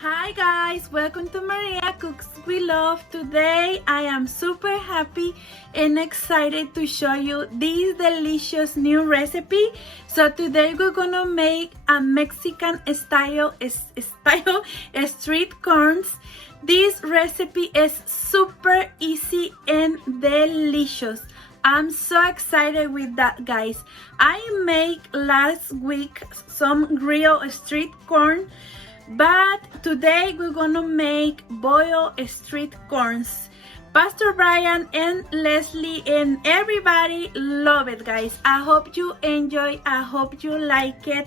Hi guys, welcome to Maria Cooks We Love. Today I am super happy and excited to show you this delicious new recipe. So today we're gonna make a Mexican style street corns. This recipe is super easy and delicious. I'm so excited with that, guys. I made last week some grilled street corn, but today we're gonna make boiled street corns. Pastor Brian and Leslie and everybody love it, guys. I hope you enjoy. I hope you like it.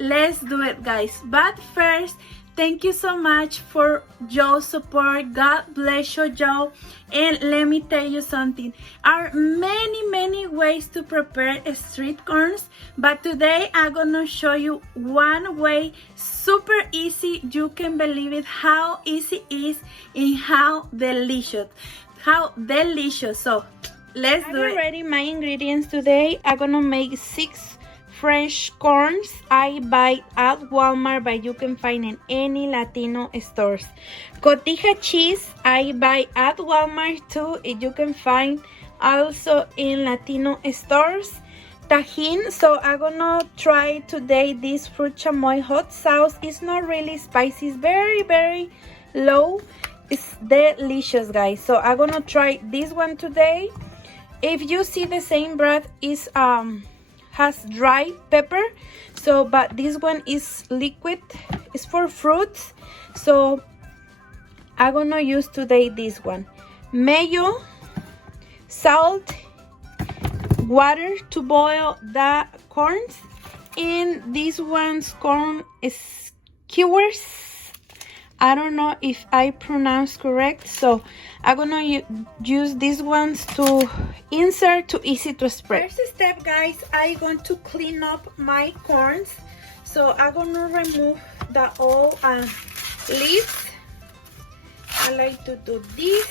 Let's do it, guys. But first, thank you so much for your support. God bless you, Joe. And let me tell you something. There are many ways to prepare street corns, but today I'm gonna show you one way, super easy. You can believe it how easy it is and how delicious. So let's do it. I already my ingredients today. I'm gonna make 6 fresh corns I buy at Walmart, but you can find in any Latino stores. Cotija cheese I buy at Walmart too. You can find also in Latino stores. Tajin, so I'm gonna try today this fruit chamoy hot sauce. It's not really spicy, it's very low. It's delicious, guys. So I'm gonna try this one today. If you see the same bread is has dry pepper, so but this one is liquid, it's for fruits. So I'm gonna use today this one. Mayo, salt, water to boil the corns, and this one's corn skewers. I don't know if I pronounce correct, so I'm gonna use these ones to insert to easy to spread. First step, guys, I'm going to clean up my corns. So I'm gonna remove the old leaves. I like to do this,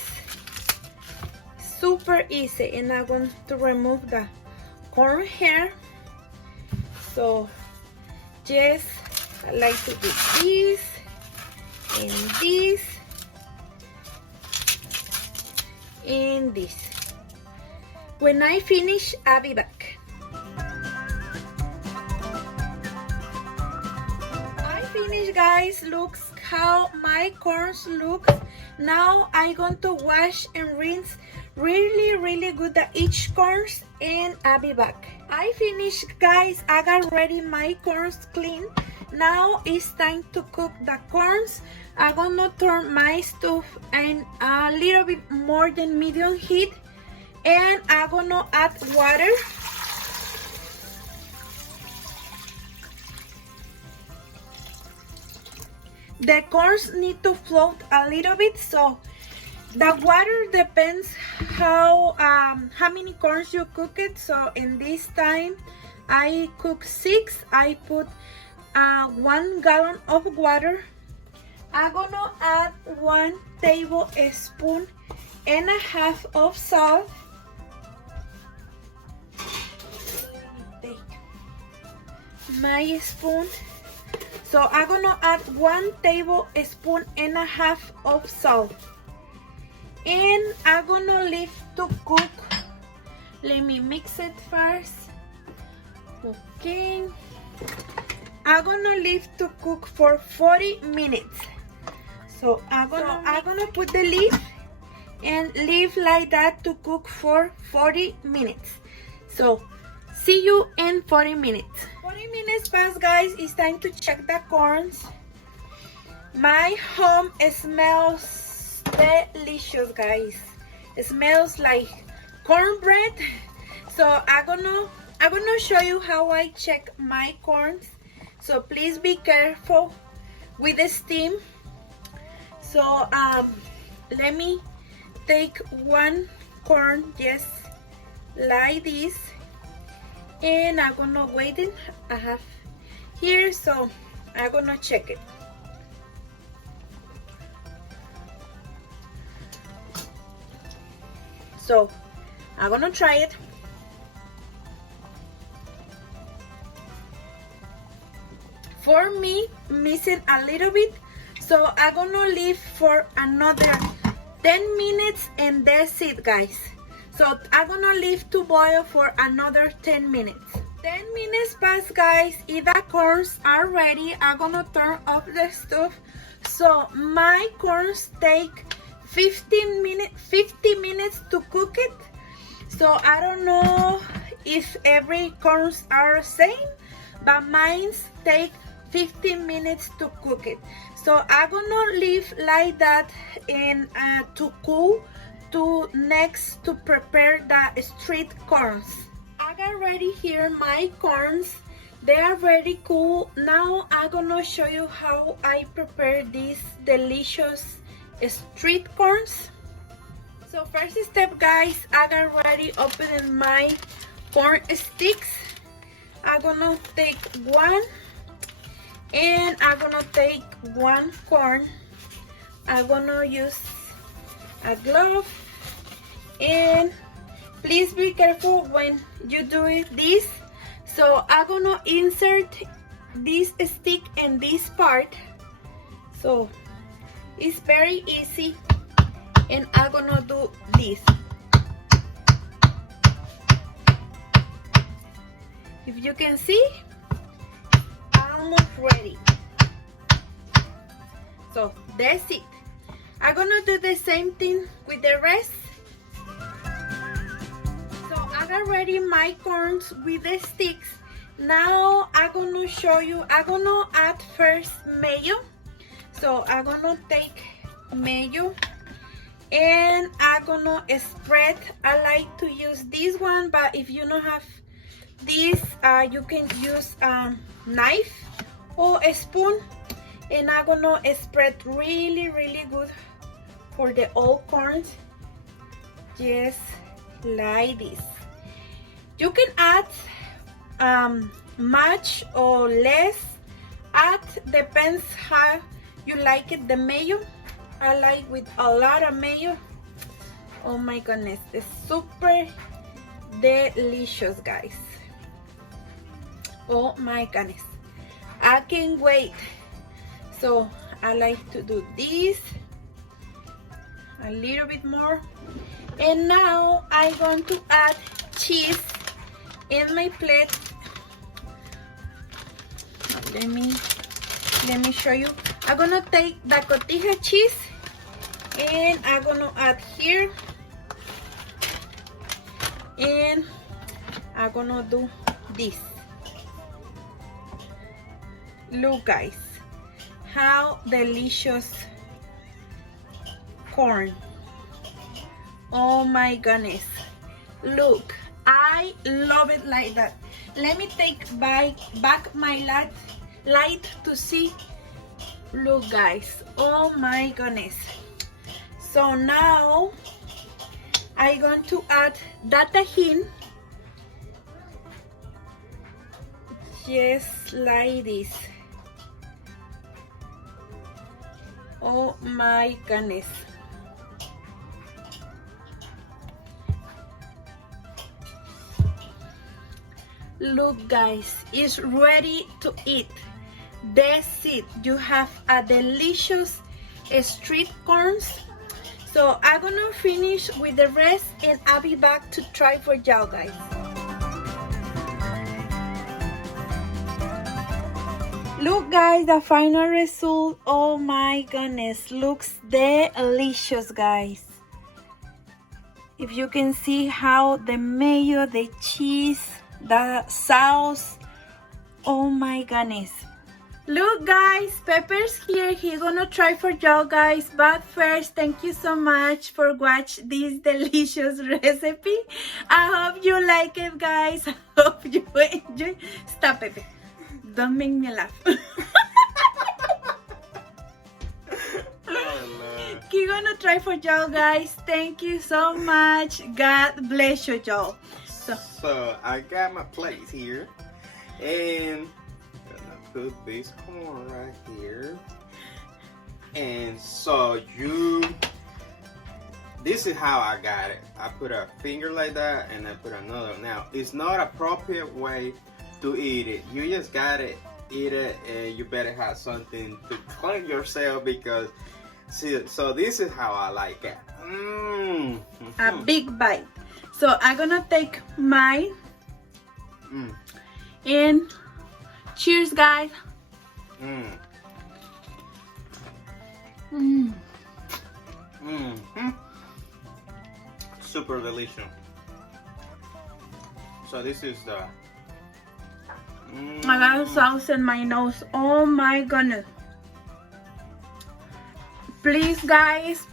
super easy, and I'm going to remove the corn hair. So just I like to do this and this and this. When I finish, I'll be back. I finished, guys. Look how my corns look. Now I'm going to wash and rinse really good the each corns, and I'll be back. I finished, guys. I got ready my corns clean. Now it's time to cook the corns. I'm gonna turn my stove and a little bit more than medium heat, and I'm gonna add water. The corns need to float a little bit, so the water depends how many corns you cook it. So in this time I cook 6. I put 1 gallon of water. I'm gonna add 1 tablespoon and a half of salt. Take my spoon. So I'm gonna add 1 tablespoon and a half of salt, and I'm gonna leave to cook. Let me mix it first. Okay, I'm gonna leave to cook for 40 minutes. So I'm gonna put the lid and leave like that to cook for 40 minutes. So see you in 40 minutes. 40 minutes passed, guys. It's time to check the corns. My home smells delicious, guys. It smells like cornbread. So I'm gonna show you how I check my corns. So please be careful with the steam. So let me take 1 corn just like this, and I'm gonna wait it. I have here, so I'm gonna check it. So I'm gonna try it. For me, missing a little bit So I'm gonna leave for another 10 minutes and that's it, guys. So I'm gonna leave to boil for another 10 minutes. 10 minutes pass, guys. If the corns are ready, I'm gonna turn off the stove. So my corns take 50 minutes to cook it. So I don't know if every corns are same, but mine take 15 minutes to cook it. So I'm gonna leave like that and to cool to next to prepare the street corns. I got ready here my corns. They are very cool. Now I'm gonna show you how I prepare these delicious street corns. So first step, guys, I got ready opening my corn sticks. I'm gonna take one and I'm gonna take one corn. I'm gonna use a glove, and please be careful when you do this. So I'm gonna insert this stick in this part. So it's very easy, and I'm gonna do this. If you can see, almost ready. So that's it. I'm gonna do the same thing with the rest. So I got ready my corns with the sticks. Now I'm gonna show you, I'm gonna add first mayo. So I'm gonna take mayo and I'm gonna spread. I like to use this one, but if you don't have this, you can use a knife or a spoon. And I'm gonna spread really good for the all corns, just like this. You can add much or less. Add depends how you like it, the mayo. I like with a lot of mayo. Oh my goodness, it's super delicious, guys. Oh my goodness, I can't wait. So I like to do this a little bit more, and now I'm going to add cheese in my plate. Let me show you. I'm gonna take the cotija cheese and I'm gonna add here, and I'm gonna do this. Look, guys, how delicious corn. Oh my goodness, look, I love it like that. Let me take back my light to see. Look, guys, oh my goodness. So now I'm going to add that Tajin, just like this. Oh my goodness. Look, guys, it's ready to eat. That's it. You have a delicious street corns. So I'm gonna finish with the rest and I'll be back to try for y'all, guys. Look, guys, the final result. Oh my goodness, looks delicious, guys. If you can see how the mayo, the cheese, the sauce, oh my goodness. Look, guys, Pepper's here. He's gonna try for y'all, guys. But first, thank you so much for watching this delicious recipe. I hope you like it, guys. I hope you enjoy. Stop, Pepe. Don't make me laugh. He's gonna try for y'all, guys. Thank you so much. God bless you, y'all. So I got my plates here, and put this corn right here, and so this is how I got it. I put a finger like that and I put another. Now it's not appropriate way to eat it. You just got it eat it, and you better have something to clean yourself because, see, so this is how I like it. A big bite. So I'm gonna take mine. And cheers, guys. Super delicious. So this is the. I got sauce in my nose. Oh my goodness. Please, guys,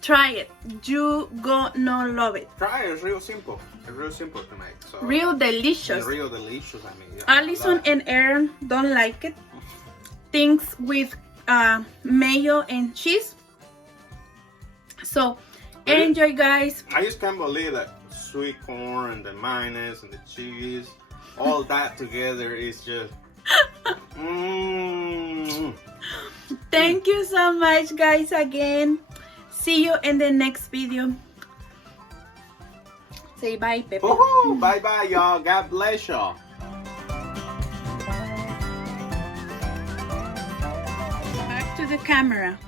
try it. You gonna love it. Try it. It's real simple. It's real simple to make. So, real delicious. Real delicious. I mean, yeah, Allison and Aaron don't like it. Things with mayo and cheese. So enjoy, guys. I just can't believe that sweet corn and the mayonnaise and the cheese, all that together is just. Thank you so much, guys, again. See you in the next video. Say bye, Pepe. Bye bye, y'all. God bless y'all. Back to the camera.